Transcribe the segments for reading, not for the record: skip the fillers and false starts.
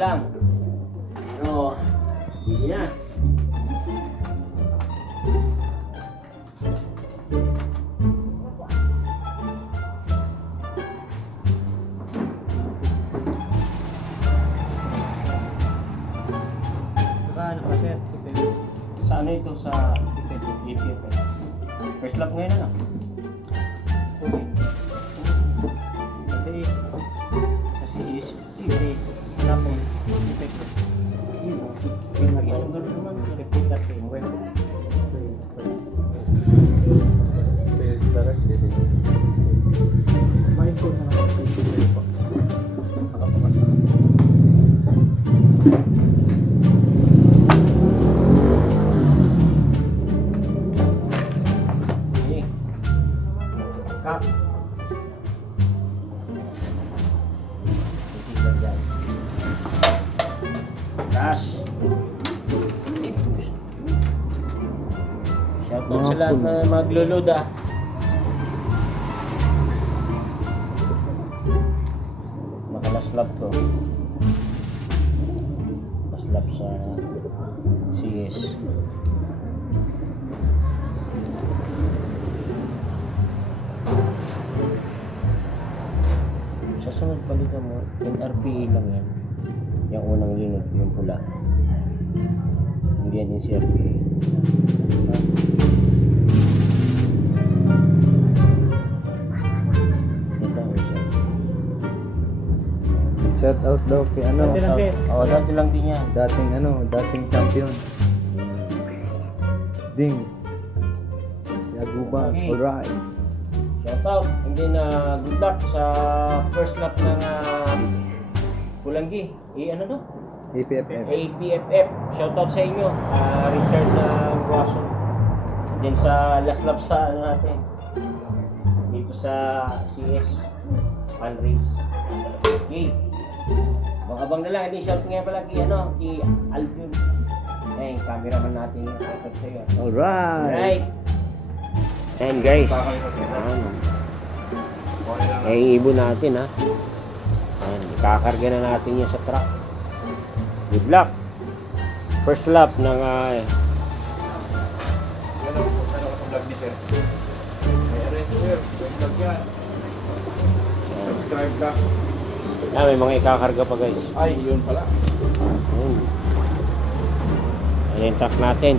lang. Pero, hindi na. Ano pa sir? Sa ano ito? Sa EPF. First lap ngayon ano? Okay. Kasi is tapos effect. Yung gano'n naman repeat natin. May code na naman po. Kap. Gas. Shoutout sa lahat na maglulod ah. Nakalaslap to. Laslap sa CS. Sa sunod palitan mo, NRPA lang yan. Yung unang linod, yung pula. Hindi yan yung CRPA. Ito ang isa. Shout out daw kay ano. Oo, dati lang din yan. Dating champion. Ding. Yaguba, Okay. alright. Shoutout, and then good luck sa first lap ng Pulanggi. Ano to? APFF. APFF. Shoutout sa inyo. Richard Guaso. Then sa last lap sa ano natin. Dito sa CS Fan Race. Okay. Abang na lang. Hindi shout nga pala kay Alvin. Eh, cameraman natin yung shoutout sa iyo. Alright. Alright. And guys, ibon natin ha. Ayan, kakarga na natin yan sa truck. Good luck. First lap ng Subscribe lang. may mga ikakarga pa guys. Ay, yun pala. Ayan yung truck natin.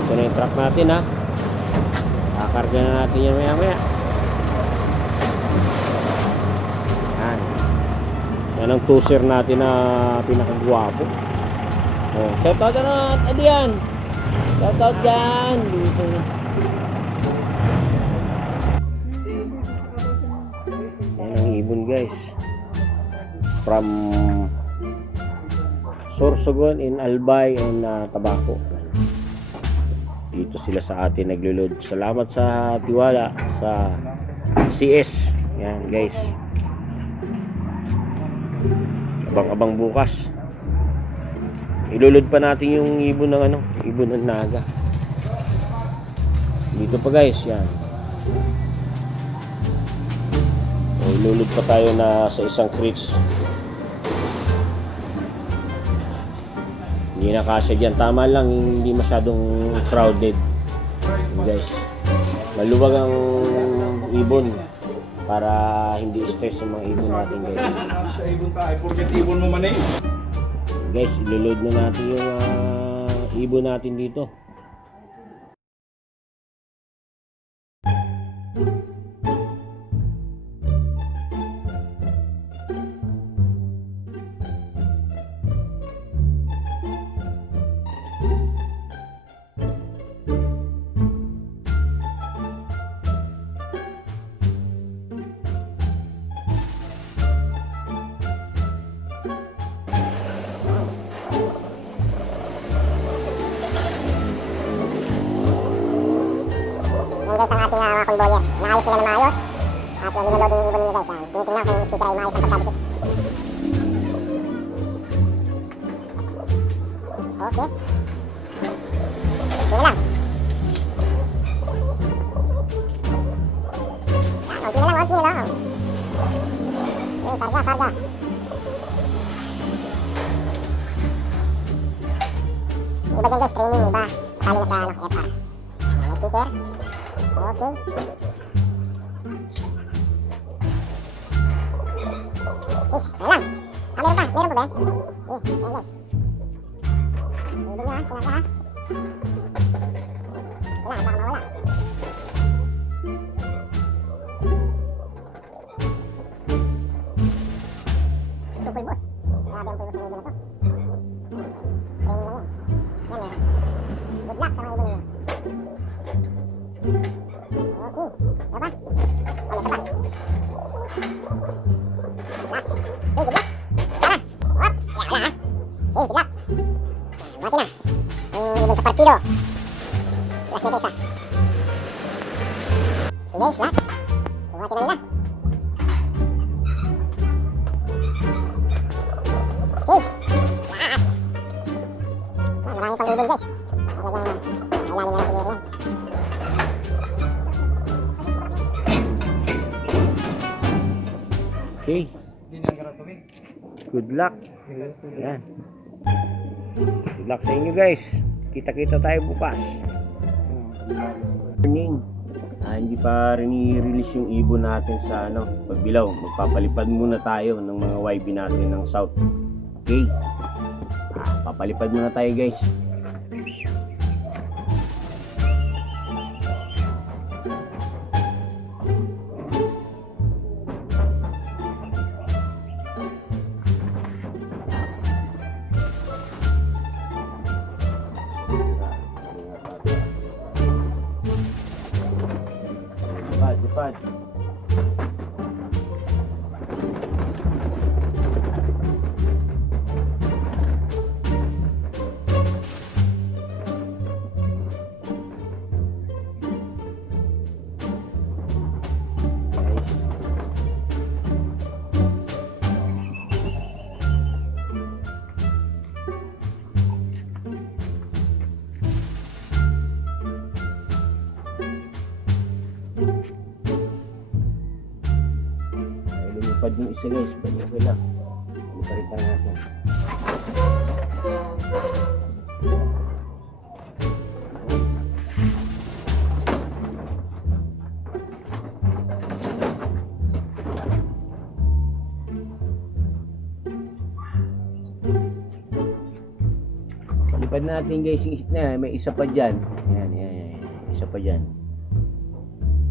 Ito na yung truck natin ha. Kakarga na natin yan maya maya. Yan ang tuser natin na pinakagwapo. Shoutout na Adian. Shoutout dyan. Dito. Yan ang ibon guys. From Sorsogon in Albay and Tabaco. Dito sila sa atin naglulod. Salamat sa tiwala sa CS. Yan guys. Abang-abang bukas. Ilulod pa natin yung ibon ng ibon ng naga. Dito pa guys, yan. Ilulod pa tayo na sa isang creeks. Hindi na kasya dyan. Tama lang, hindi masyadong crowded. Guys, maluwag ang ibon para hindi stress yung mga ibon natin guys. Sa ibon tayo, porket ibon mo man eh. Guys, ilulod na natin yung ibon natin dito. Guys, ang ating mga convoyer. Naayos nila na maayos. At yan, linaloading yung ibon nila guys. Tinitingnan kung yung sticker ay maayos ang pagkabit. Okay. Yun na lang. Konti na lang. karga, karga. Iba dyan guys, training, iba. Nakali na sa FR. May sticker. Okay. Salang. Meron pa, Ben? Ayan guys. Ibig niya, tinaka ha. Salang, baka mawala. Tukoy boss. Grabe ang pulbos ng ibon na to. Training lang yan. Yan meron. Good luck sa mga ibon ninyo. Okay. Ano ba? Oh, may sapat. Last. Okay, good luck. Tara. Hop. Yan na ha. Okay, good luck. Mati na. Yung ibon sa partido. Last nito isa. Okay guys, last. Bumati na nila. Okay. Last. Marami pang ibon guys. Talagang nailalim na lang siguro yan. Okay. Good luck. Yan. Good luck sa inyo guys. Kita-kita tayo bukas. Morning. Hindi pa rin i-release yung ibon natin sa pagbilaw. Magpapalipad muna tayo ng mga YB natin ng South. Okay. Papalipad muna tayo guys. Lipad. Lumipad yung isa guys, okay lang. Lumipad natin. Lumipad natin guys, may isa pa dyan. Yan, isa pa dyan.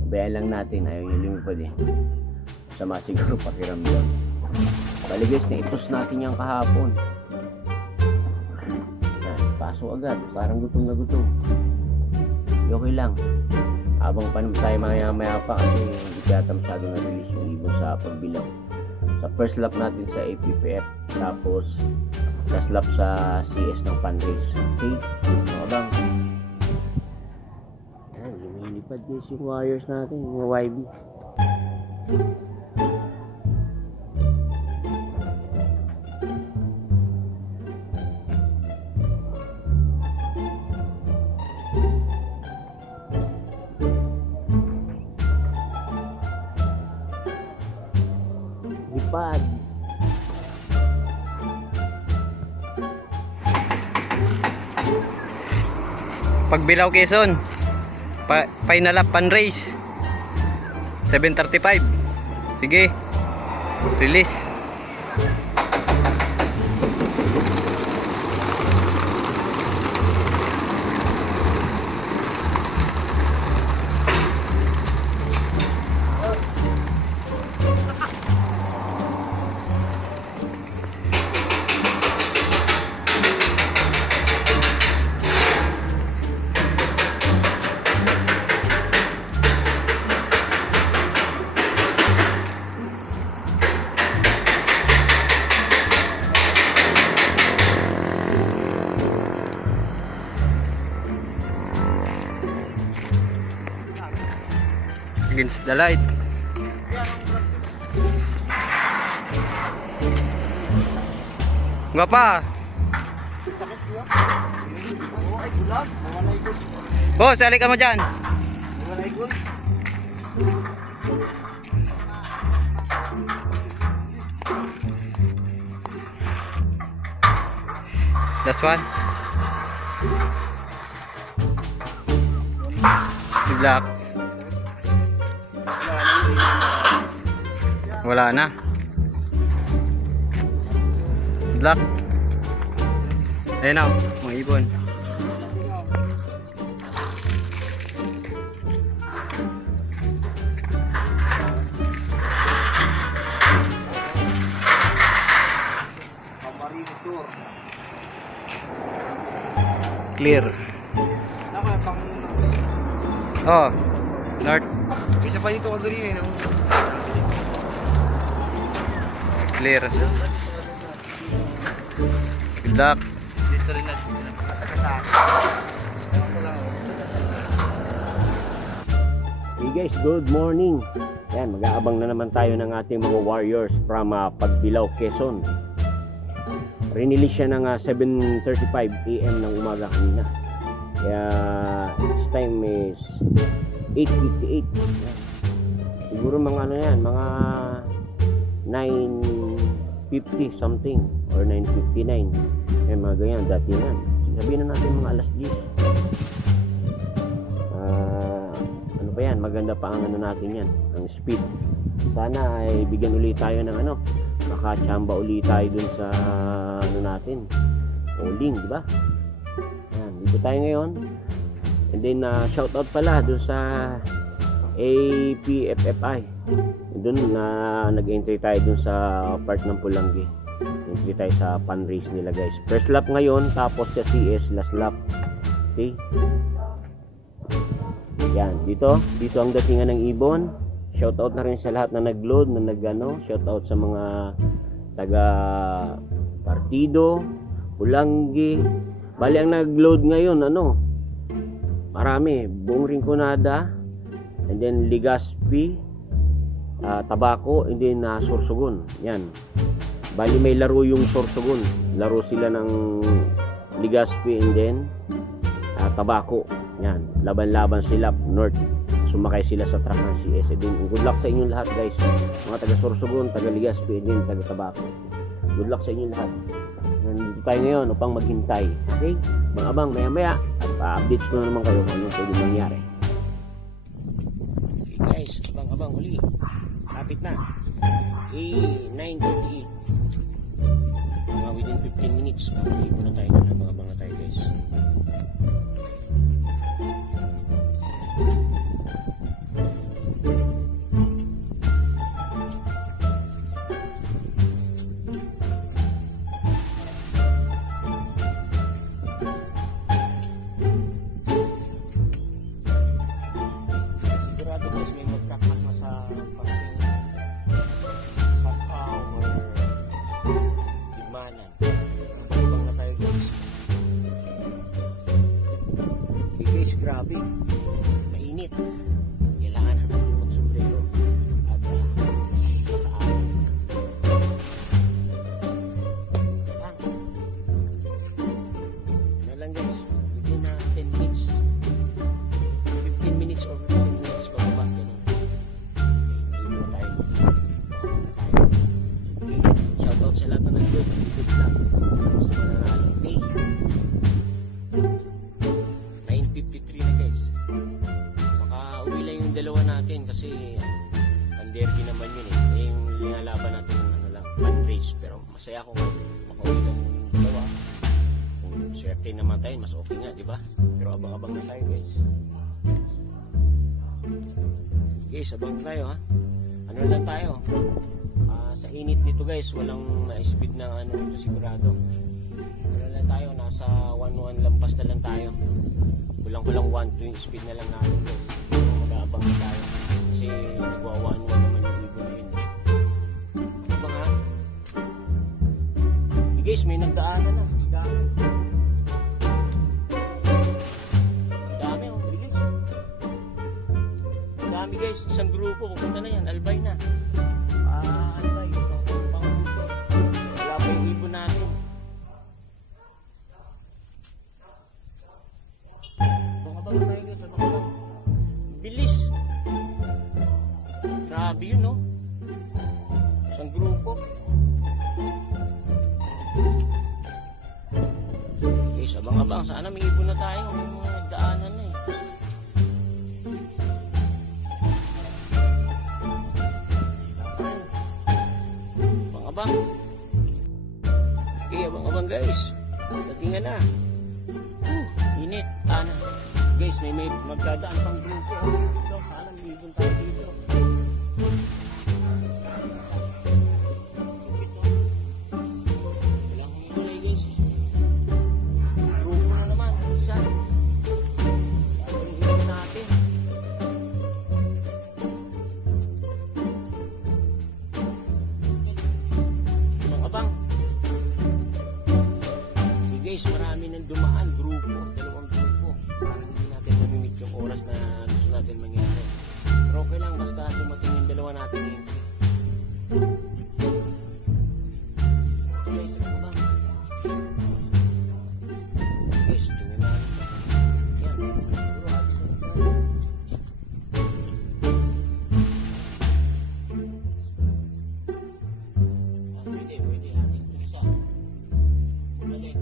Bayan lang natin, ayaw yung lumipad eh. Sama siguro pakiramdam. Bali guys, naitos natin yung kahapon. Paso agad, parang gutom na gutom. Okay lang. Habang panom tayo maya pa kasi hindi kaya masyado na-release yung ibon sa pagbilang. Sa first lap natin sa APPF, tapos last lap sa CS ng fundraise. Okay? Okay lang. Ayan, lumilipad guys yung wires natin, yung YB. Lipad. Pagbilaw Quezon, final lap fundraise 7:35. Sige, release. Against the light. Enggak pa. Boss, alik ka mo dyan. Last one. Good luck. Wala na. Good luck. Ayun na, mga ibon. Clear. Oh, north. Isa pa dito kagaling eh. Clear. Good luck. Dito rin lang. Hey guys, good morning. Yan, mag-aabang na naman tayo ng ating mga warriors from Pagbilao, Quezon. Rinilis siya ng 7:35 AM ng umaga kanina. Kaya its time is 8:58. Siguro mga ano yan, mga 9:50 something or 9:59. Yan, mga ganyan, dati yan. Sabihin na natin mga alas 10. Ano pa yan, maganda pa ang ano natin yan, ang speed. Sana ay bigyan ulit tayo ng ano, makachamba ulit tayo dun sa ano natin, Oling, di ba? Yan, dito tayo ngayon. And then shout out pala dun sa APFFI. Dun na nag-entry tayo dun sa part ng Pulangi. Entry tayo sa fun race nila guys. First lap ngayon, tapos sa CS last lap. Okay? Yan, dito ang datingan ng ibon. Shoutout na rin sa lahat na nag-load, na nag-ano. Shoutout sa mga taga Partido, Pulangi. Bali ang nag-load ngayon, ano? Marami. Buong Rinconada, and then Legazpi, Tabaco, and then Sorsogon. Yan. Bali may laro yung Sorsogon. Laro sila ng Legazpi and then Tabaco. Yan. Laban-laban sila North. Sumakay sila sa truck ng CS. Din good luck sa inyong lahat guys, mga taga Sorsogon, taga Legazpi, din taga Tabaco. Good luck sa inyong lahat. Nandito tayo ngayon upang maghintay. Okay? Abang maya at pa-updates ko na naman kayo kung anong pwede mangyari. Okay guys, abang uli. Kapit na 9:38. Mga within 15 minutes kakaligo na tayo na abang na tayo guys. Grabe, mainit. Kailangan natin mag-sombrero at sa araw. Na lang guys, within 10 minutes, 15 minutes or 15 minutes pababa. Hindi mo tayo. Shoutout sa lahat na nag-good. Good luck sa mananaling day. 9:53 na guys. Makauwi lang yung dalawa natin kasi pan-derby naman yun eh. Yung linalaban natin yung ano lang, pan-race. Pero masaya ako makauwi lang yung dalawa. Kung swerte naman tayo, mas okay nga, di ba? Pero abang-abang na tayo guys. Guys, abang tayo ha. Ano lang tayo? Sa init dito guys, walang speed na ano dito sigurado. Ano lang tayo, nasa 1-1 lampas na lang tayo. Kulang-kulang 1-2 yung speed na lang natin guys. Mag-aabang na tayo. Kasi nagwa-1-1 naman yung ibon na yun. Ano ba nga? Hey guys, may nagdaanan na. Dami oh, bilis. Dami guys, isang grupo. Pupunta na yan, Albay na. Albay. Panguso. Wala pa yung ibon natin. Bilis. Grabe yun no. Isang grupo. abang, sana may ibon na tayo. May mga daanan na eh. Abang-abang. Okay, abang-abang guys. Datingan na. Init. Ana. Guys, may magdadaan pang grupo. Ito, sana may ibon tayo dito. Guys, marami nang dumaan, grupo, dalawang grupo. Parang hindi natin mamimit yung oras na gusto natin mangyari. Pero okay lang, basta dumating yung dalawa natin entry. Guys, ano ba? Guys, tingnan natin. Yan, siguro halos na ito. Pwede natin ito isa. Ulit.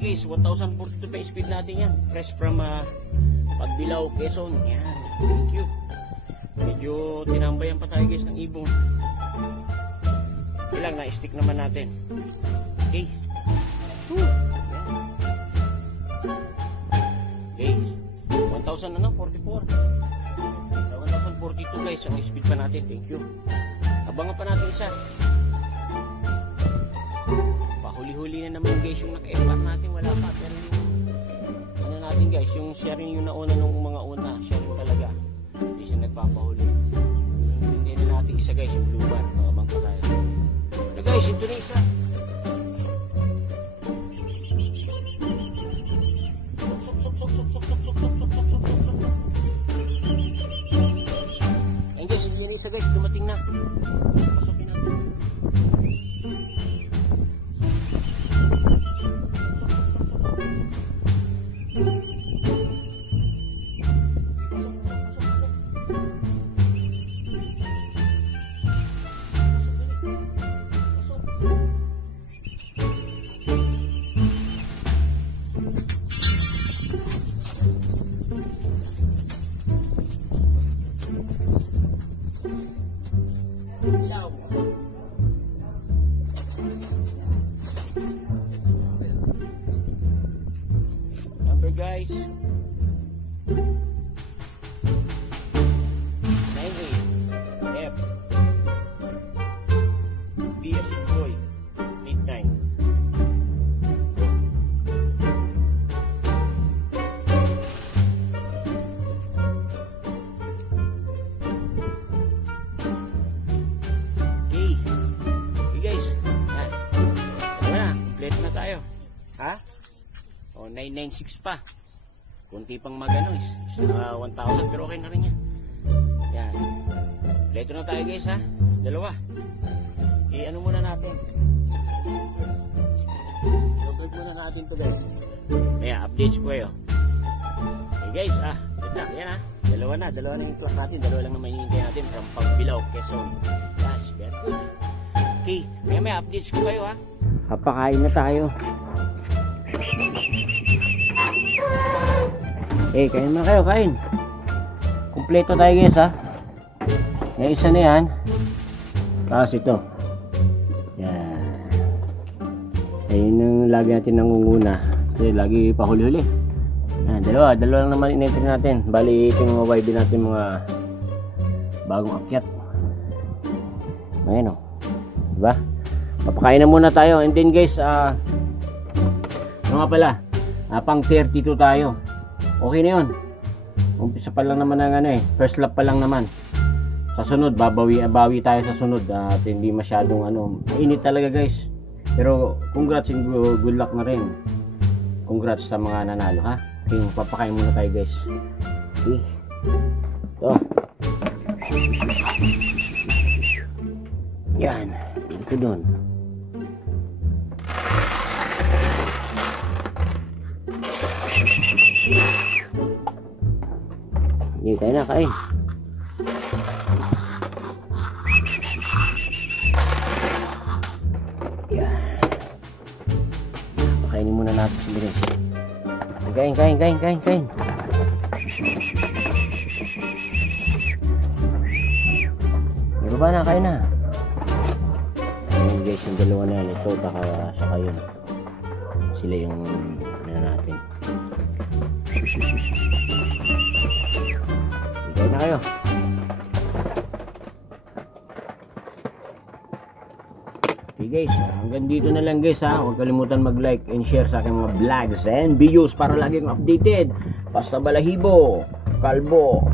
Guys, 1,042 pa yung speed natin yan. Fresh from Pagbilao, Quezon. Yan, thank you. Medyo tinambayan pa tayo guys ng ibong. Ilang na-stick naman natin. Okay. Okay. 1,000 na 44. 1,042 guys ang speed pa natin. Thank you. Abangan pa natin isa. Huli-huli na naman guys yung naka-FR natin, wala pa, pero yung ano natin guys, yung sharing yung nauna nung mga una, sharing talaga, hindi siya nagpapahuli. Hindi na natin isa guys, yung blue bar, makabang pa tayo. So guys, ito na isa. na. Pasukin natin. Number guys, 98 F B as in boy, midnight. Okay guys, complete na tayo. Ha? O, 996 pa. Kunti pang magano is 1,000 pero okay na rin yan. Yan. Leto na tayo guys ha. Dalawa. I-ano muna natin. I-upload muna natin to guys. Ayan, updates ko kayo. Okay guys, yan ha. Dalawa na yung clock natin. Dalawa lang naman hinihintay natin from Pagbilao, Quezon. Yes, very good. Okay, may updates ko kayo ha. Papakain na tayo. Kain na kayo, kain. Kompleto tayo guys ha. Yung isa na yan. Tapos ito. Yan. Ayun yung lagi natin nangunguna. Kasi lagi pahuli-huli. Yan, dalawa lang naman in-entry natin. Bali ito yung mga YB natin, mga bagong akyat. Ayan o. Diba? Papakain na muna tayo. And then guys, nga pala, pang 32 tayo. Okay na yun. Umpisa pa lang naman ng first lap pa lang naman. Sa sunod, bawi tayo sa sunod. At hindi masyadong init talaga guys. Pero congrats and good luck na rin. Congrats sa mga nanalo ha. Okay, papakain muna tayo guys. Okay. So. Yan. Ito doon. Hindi tayo na kain. Yan. Pakainin muna natin si Bilis. Kain. Meron ba na? Kain na. Ayan guys, yung dalawa na yan. Ito, saka yun. Sila yung natin. Kain na kayo. Okay guys, hanggang dito na lang guys ha. Huwag kalimutan mag-like and share sa aking mga vlogs and videos para lagi kang updated. Basta Balahibo, Kalbo.